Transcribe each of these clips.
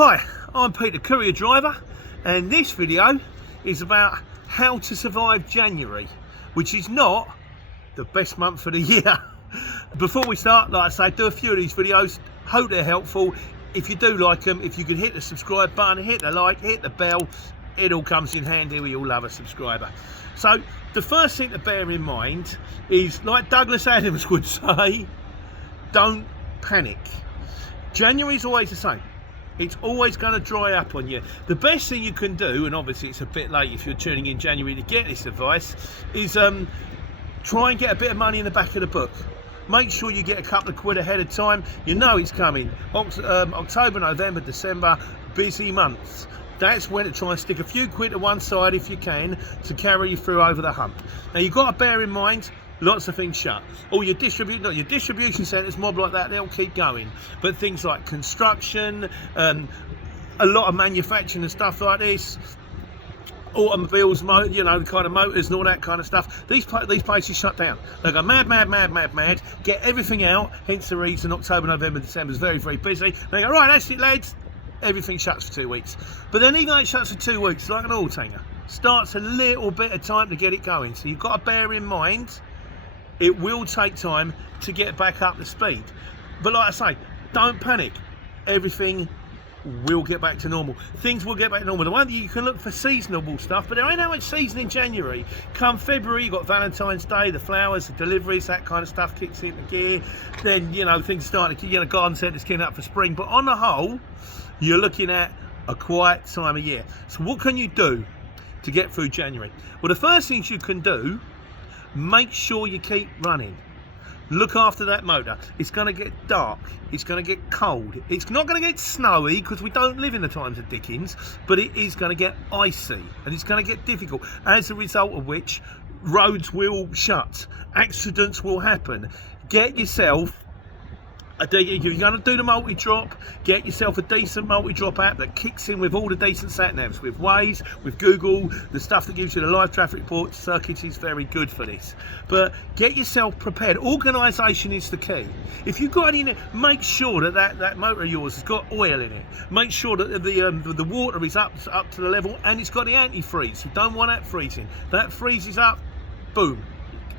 Hi, I'm Peter, Courier driver, and this video is about how to survive January, which is not the best month of the year. Before we start, like I say, do a few of these videos, hope they're helpful. If you do like them, if you can hit the subscribe button, hit the like, hit the bell, it all comes in handy. We all love a subscriber. So the first thing to bear in mind is, like Douglas Adams would say, don't panic. January's always the same. It's always going to dry up on you. The best thing you can do, and obviously it's a bit late if you're tuning in January to get this advice, is try and get a bit of money in the back of the book. Make sure you get a couple of quid ahead of time. You know it's coming. October, November, December, busy months. That's when to try and stick a few quid to one side if you can to carry you through over the hump. Now you've got to bear in mind, lots of things shut. All your distribution centres, mob like that, they'll keep going. But things like construction, a lot of manufacturing and stuff like this, automobiles, you know, the kind of motors and all that kind of stuff, these places shut down. They go mad, get everything out, hence the reason October, November, December is very, very busy. They go, right, that's it, lads. Everything shuts for 2 weeks. But then even though it shuts for 2 weeks, like an oil tanker, starts a little bit of time to get it going. So you've got to bear in mind, it will take time to get back up to speed. But like I say, don't panic. Everything will get back to normal. Things will get back to normal. The one that you can look for seasonable stuff, but there ain't that much season in January. Come February, you've got Valentine's Day, the flowers, the deliveries, that kind of stuff kicks into gear. Then, you know, things start to, you know, garden centres getting up for spring. But on the whole, you're looking at a quiet time of year. So what can you do to get through January? Well, the first things you can do, make sure you keep running. Look after that motor. It's going to get dark. It's going to get cold. It's not going to get snowy because we don't live in the times of Dickens, but it is going to get icy and it's going to get difficult, as a result of which roads will shut. Accidents will happen. Get yourself if you're going to do the multi-drop, get yourself a decent multi-drop app that kicks in with all the decent sat-navs, with Waze, with Google, the stuff that gives you the live traffic report circuits is very good for this. But get yourself prepared. Organisation is the key. If you've got any in it, make sure that motor of yours has got oil in it. Make sure that the water is up to the level and it's got the antifreeze. You don't want that freezing. That freezes up, boom.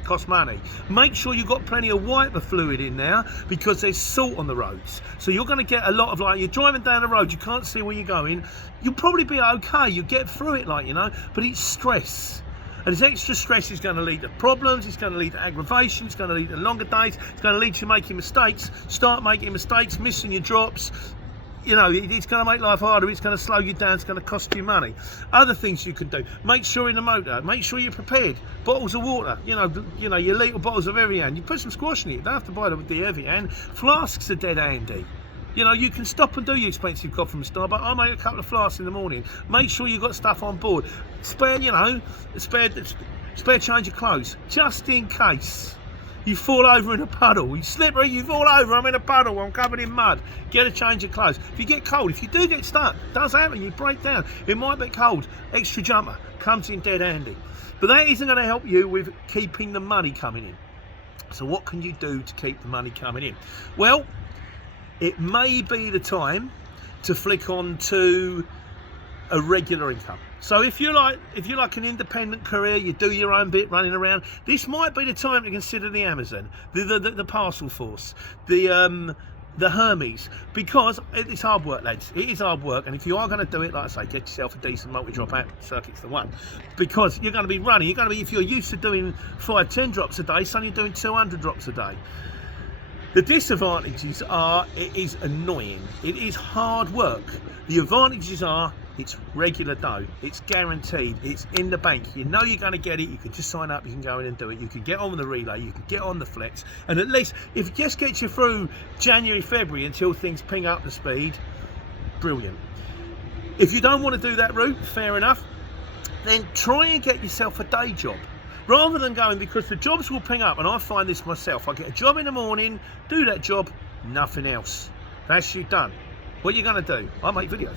Cost money. Make sure you've got plenty of wiper fluid in there because there's salt on the roads, so you're going to get a lot of, like, you're driving down the road, you can't see where you're going, you'll probably be okay, you get through it, like, you know, but it's stress, and this extra stress is going to lead to problems, it's going to lead to aggravation, it's going to lead to longer days, it's going to lead to making mistakes, missing your drops. You know, it's going to make life harder, it's going to slow you down, it's going to cost you money. Other things you can do, make sure in the motor, make sure you're prepared. Bottles of water, you know, your little bottles of Evian, you put some squash in it, you don't have to buy the Evian. Flasks are dead handy. You know, you can stop and do your expensive coffee from Starbucks. I'll make a couple of flasks in the morning. Make sure you've got stuff on board. Spare change of clothes, just in case you fall over in a puddle. You slippery, you fall over, I'm in a puddle, I'm covered in mud. Get a change of clothes. If you get cold, if you do get stuck, it does happen, you break down, it might be cold, extra jumper comes in dead handy. But that isn't going to help you with keeping the money coming in. So what can you do to keep the money coming in? Well, it may be the time to flick on to a regular income. So if you're like an independent career, you do your own bit running around, this might be the time to consider the Amazon, the parcel force, the Hermes, because it's hard work, lads. It is hard work, and if you are going to do it, like I say, get yourself a decent multi-drop app. Circuit's the one, because you're going to be running. If you're used to doing 5-10 drops a day, suddenly you're doing 200 drops a day. The disadvantages are, it is annoying. It is hard work. The advantages are, it's regular dough, it's guaranteed, it's in the bank, you know you're going to get it, you can just sign up, you can go in and do it, you can get on with the relay, you can get on the flex, and at least if it just gets you through January, February until things ping up to speed, brilliant. If you don't want to do that route, fair enough, then try and get yourself a day job. Rather than going, because the jobs will ping up, and I find this myself, I get a job in the morning, do that job, nothing else. That's you done. What are you going to do? I make videos.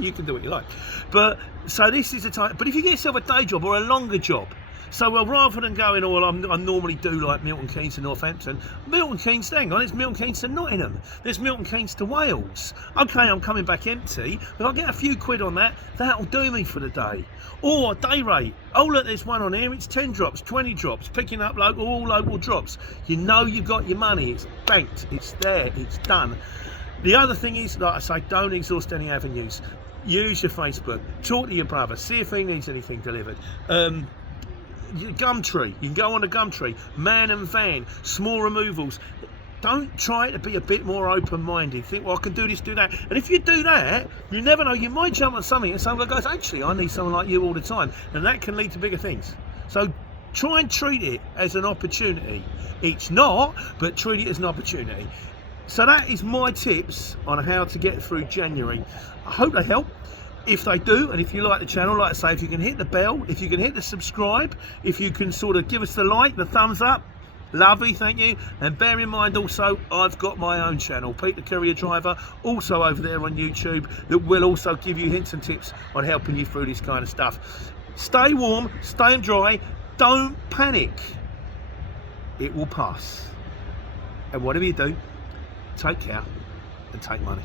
You can do what you like. But so this is the time. But if you get yourself a day job or a longer job, So well, rather than going all, I normally do like Milton Keynes to Northampton. Milton Keynes, hang on, there's Milton Keynes to Nottingham. There's Milton Keynes to Wales. Okay, I'm coming back empty, but I'll get a few quid on that. That'll do me for the day. Or day rate. Oh look, there's one on here. It's 10 drops, 20 drops, picking up all local drops. You know you've got your money. It's banked. It's there. It's done. The other thing is, like I say, don't exhaust any avenues. Use your Facebook. Talk to your brother. See if he needs anything delivered. Gumtree, you can go on a Gumtree, man and van, small removals. Don't try to be a bit more open-minded. Think, well, I can do this, do that. And if you do that, you never know, you might jump on something and someone goes, actually, I need someone like you all the time. And that can lead to bigger things. So try and treat it as an opportunity. It's not, but treat it as an opportunity. So that is my tips on how to get through January. I hope they help. If they do, and if you like the channel, like I say, if you can hit the bell, if you can hit the subscribe, if you can sort of give us the like, the thumbs up, lovely, thank you. And bear in mind also, I've got my own channel, Pete the Courier Driver, also over there on YouTube, that will also give you hints and tips on helping you through this kind of stuff. Stay warm, stay dry, don't panic. It will pass. And whatever you do, take care and take money.